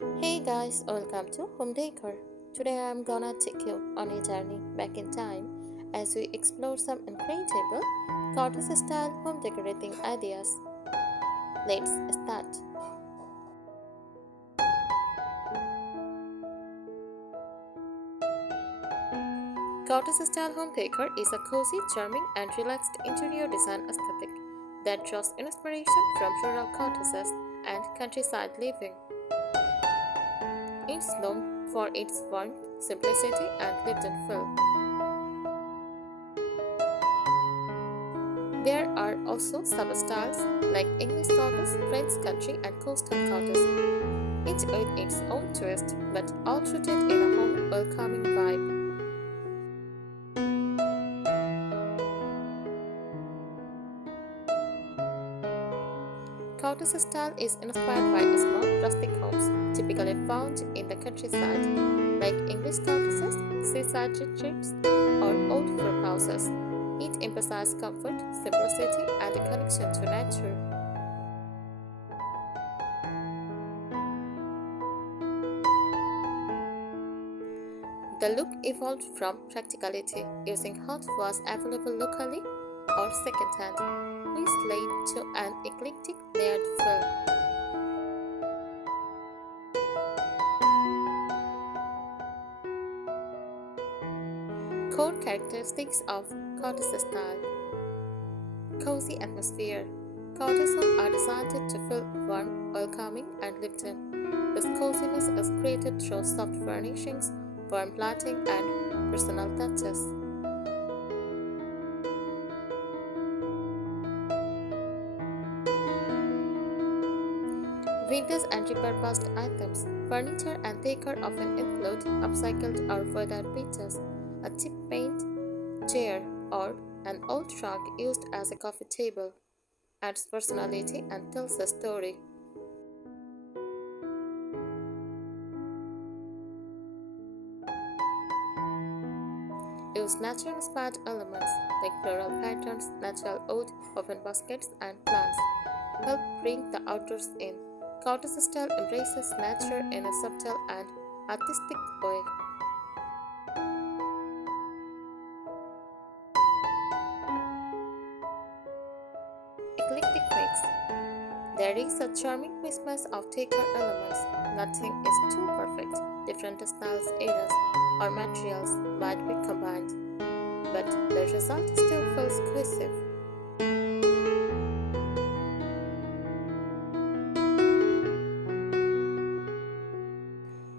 Hey guys, welcome to Home Decor. Today I'm gonna take you on a journey back in time as we explore some incredible cottage style home decorating ideas. Let's start. Cottage style home decor is a cozy, charming, and relaxed interior design aesthetic that draws inspiration from rural cottages and countryside living. It's known for its warmth, simplicity, and lived-in feel. There are also sub-styles like English cottage, French country, and coastal cottage, each with its own twist, but all rooted in a home welcoming vibe. Cottage style is inspired by small rustic homes, typically found in the countryside, like English cottages, seaside retreats, or old farmhouses. It emphasizes comfort, simplicity, and a connection to nature. The look evolved from practicality, using hot was available locally or secondhand, which led to an eclectic layered feel. Core characteristics of cottage style: cozy atmosphere. Cottage homes are designed to feel warm, welcoming, and lived in. This coziness is created through soft furnishings, warm lighting, and personal touches. Vintage and repurposed items, furniture and decor often include upcycled or weathered pieces, a cheap paint, chair, or an old rug used as a coffee table. Adds personality and tells a story. Use nature-inspired elements like floral patterns, natural wood, open baskets, and plants. Help bring the outdoors in. Cottage style embraces nature in a subtle and artistic way. Eclectic mix. There is a charming mismatch of decor elements. Nothing is too perfect. Different styles, eras, or materials might be combined, but the result still feels cohesive.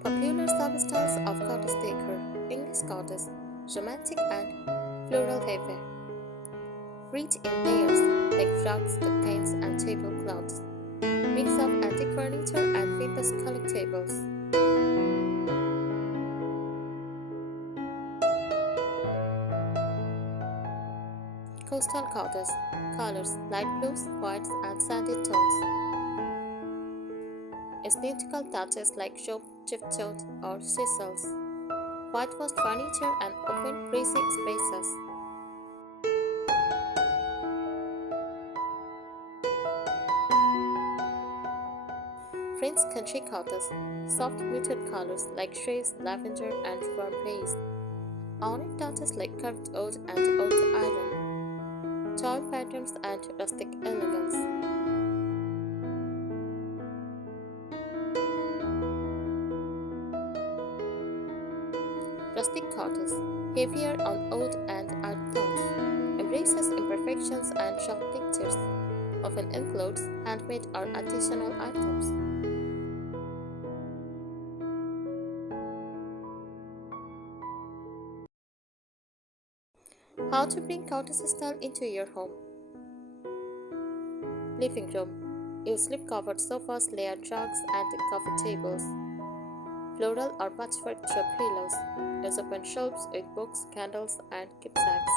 Popular substyles of cottage decor: English cottage, romantic and floral heavy, rich in layers like rugs, curtains, and tablecloths, mix of antique furniture and vintage collectibles. Coastal cottage, colors light blues, whites, and sandy tones. Aesthetical touches like rope, driftwood, or chisels. Whitewashed furniture and open, breezy spaces. French country cottage, soft muted colors like shades, lavender, and warm beige. Onyx touches like carved wood and old iron. Tall patterns and rustic elegance. Rustic cottage, heavier on wood and earth tones. Embraces imperfections and sharp textures. Often includes handmade or artisanal items. How to bring cottage style into your home. Living room. Use slip-covered sofas, layered rugs, and coffee tables. Floral or patchwork throw pillows. Use open shelves with books, candles, and keepsakes.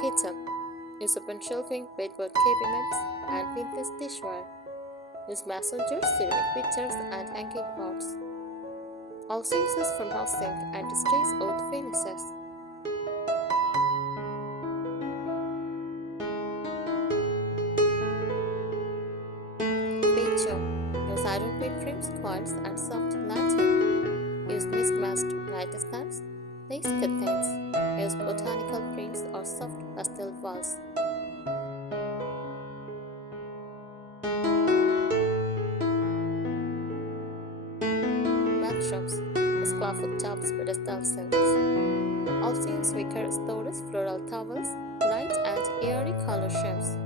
Kitchen. Use open shelving, bedboard cabinets, and vintage dishware. Use messengers, ceramic pictures, and hanging pots. Also uses farmhouse sink and distress wood finishes. Iron weight frames, coils, and soft lighting. Use mismatched light stands, lace curtains. Use botanical prints or soft pastel walls. Bathrooms. Square-foot tubs, pedestal sinks. Also use wicker storage, floral towels, light and airy color schemes.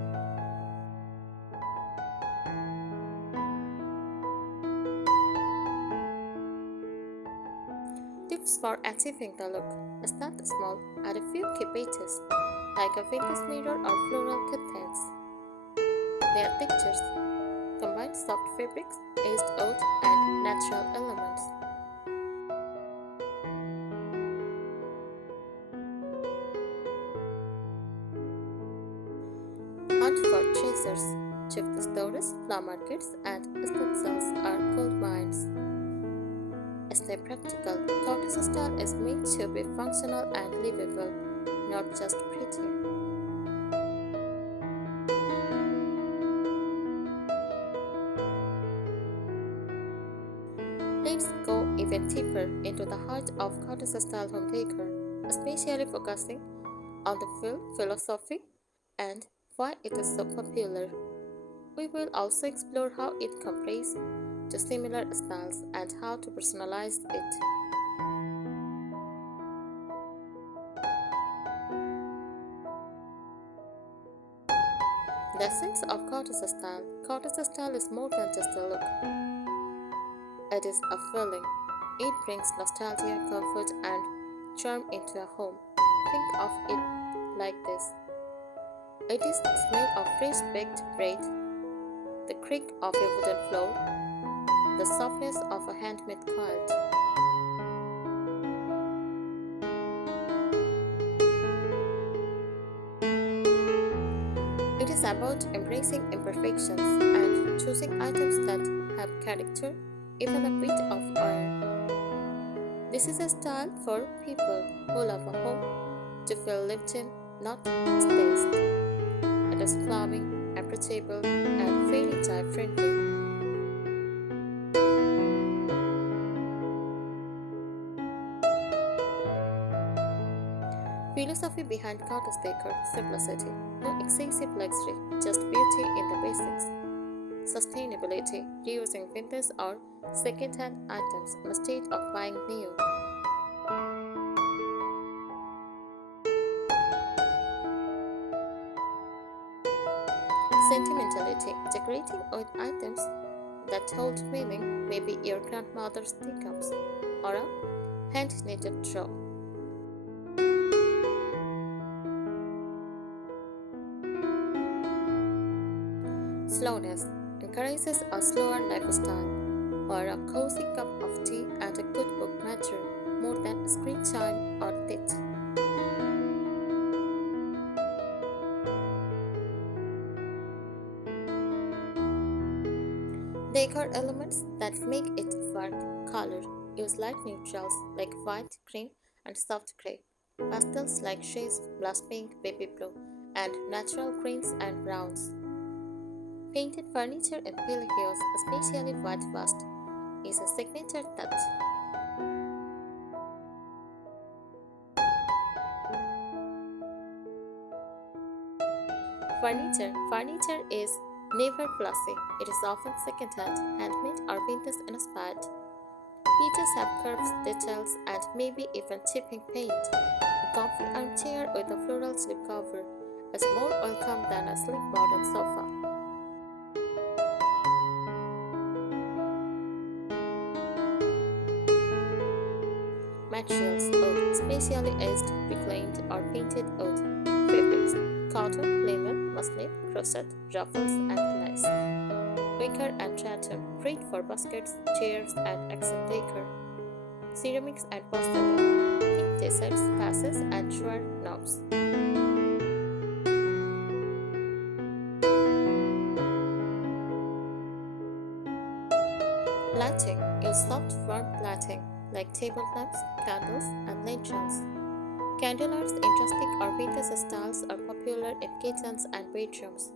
Tips for achieving the look. Start small, add a few key pieces, like a vintage mirror or floral curtains. Layer textures. Combine soft fabrics, aged oud, and natural elements. Hunt for treasures. Check the stores, flower markets, and estate sales are gold mines. Stay practical. Cottage style is meant to be functional and livable, not just pretty. Let's go even deeper into the heart of cottage style home decor, especially focusing on the philosophy and why it is so popular. We will also explore how it compares to similar styles and how to personalize it. The essence of cottage style. Cottage style is more than just a look. It is a feeling. It brings nostalgia, comfort, and charm into a home. Think of it like this. It is the smell of fresh baked bread, the creak of a wooden floor, the softness of a handmade quilt. It is about embracing imperfections and choosing items that have character, even a bit of awe. This is a style for people who love a home to feel lived in, not staged. It is calming, approachable, and very child friendly. Philosophy behind cottage decor: simplicity, no excessive luxury, just beauty in the basics. Sustainability, reusing vintage or second-hand items instead of buying new. Sentimentality, decorating with items that hold meaning, maybe your grandmother's teacups or a hand-knitted trove. Slowness encourages a slower lifestyle, or a cozy cup of tea and a good book matter more than a screen chime or tit. Decor elements that make it work. Color. Use light neutrals like white, cream, and soft gray. Pastels like shades, blush pink, baby blue, and natural greens and browns. Painted furniture in pale hues, especially whitewashed, is a signature touch. Furniture is never flashy. It is often second-hand, handmade, or vintage inspired. Pieces have curves, details, and maybe even chipping paint. A comfy armchair with a floral slipcover is more welcome than a sleek modern sofa. Materials: oud, especially aged, reclaimed, or painted oud. Fabrics: cotton, linen, muslin, crochet, ruffles, and lace. Wicker and rattan, great for baskets, chairs, and accent decor. Ceramics and porcelain, pink desserts, vases, and drawer knobs. Lighting: use soft, warm lighting like table lamps, candles, and lanterns. Candle arts in rustic or vintage styles are popular in kitchens and bedrooms.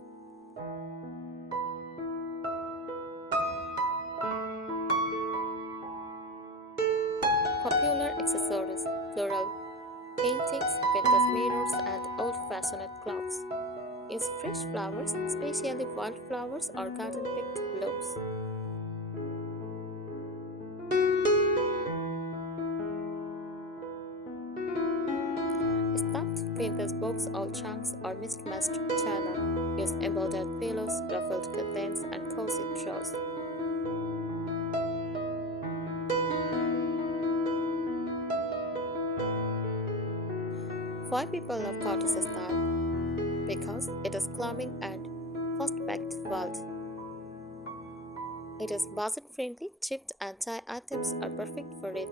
accessories, floral paintings, vintage mirrors, and old-fashioned clocks. Use fresh flowers, especially wildflowers or garden-picked blooms. Stuffed vintage books, old trunks, or mismatched china. Use embroidered pillows, ruffled curtains, and cozy throws. Why people love cottage style? Because it is calming and cost-packed world. It is budget-friendly, cheap, and tie items are perfect for it.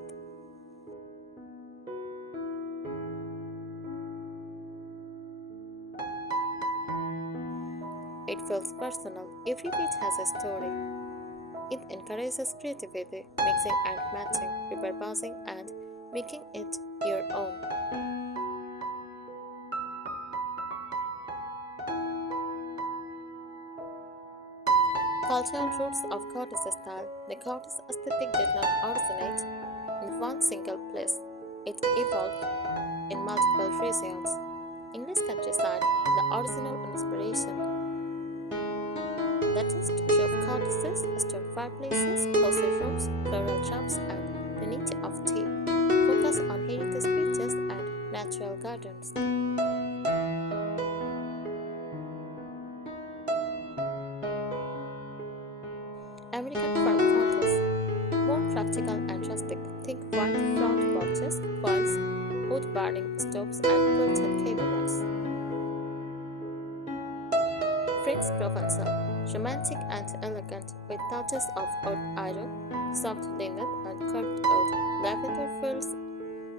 It feels personal. Every piece has a story. It encourages creativity, mixing and matching, repurposing, and making it your own. Cultural roots of cottage style. The cottage aesthetic did not originate in one single place. It evolved in multiple regions. English countryside, the original inspiration. Latticed roof cottages, stone fireplaces, cozy rooms, floral traps, and plenty of tea. Focus on heritage beaches and natural gardens. American farm cottages, more practical and rustic. Think wide front porches, coils, wood burning stoves, and built-in cabinets. French Provençal, romantic and elegant, with touches of old iron, soft linen, and carved wood. Lavender frills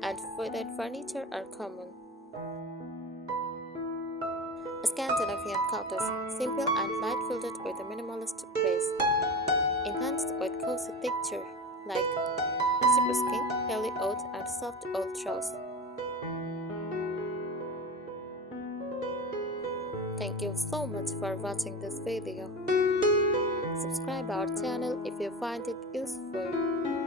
and feathered furniture are common. Scandinavian cottage, simple and light-filled with a minimalist base, enhanced with cozy texture like cypress skin, hilly oat, and soft old throws. Thank you so much for watching this video. Subscribe our channel if you find it useful.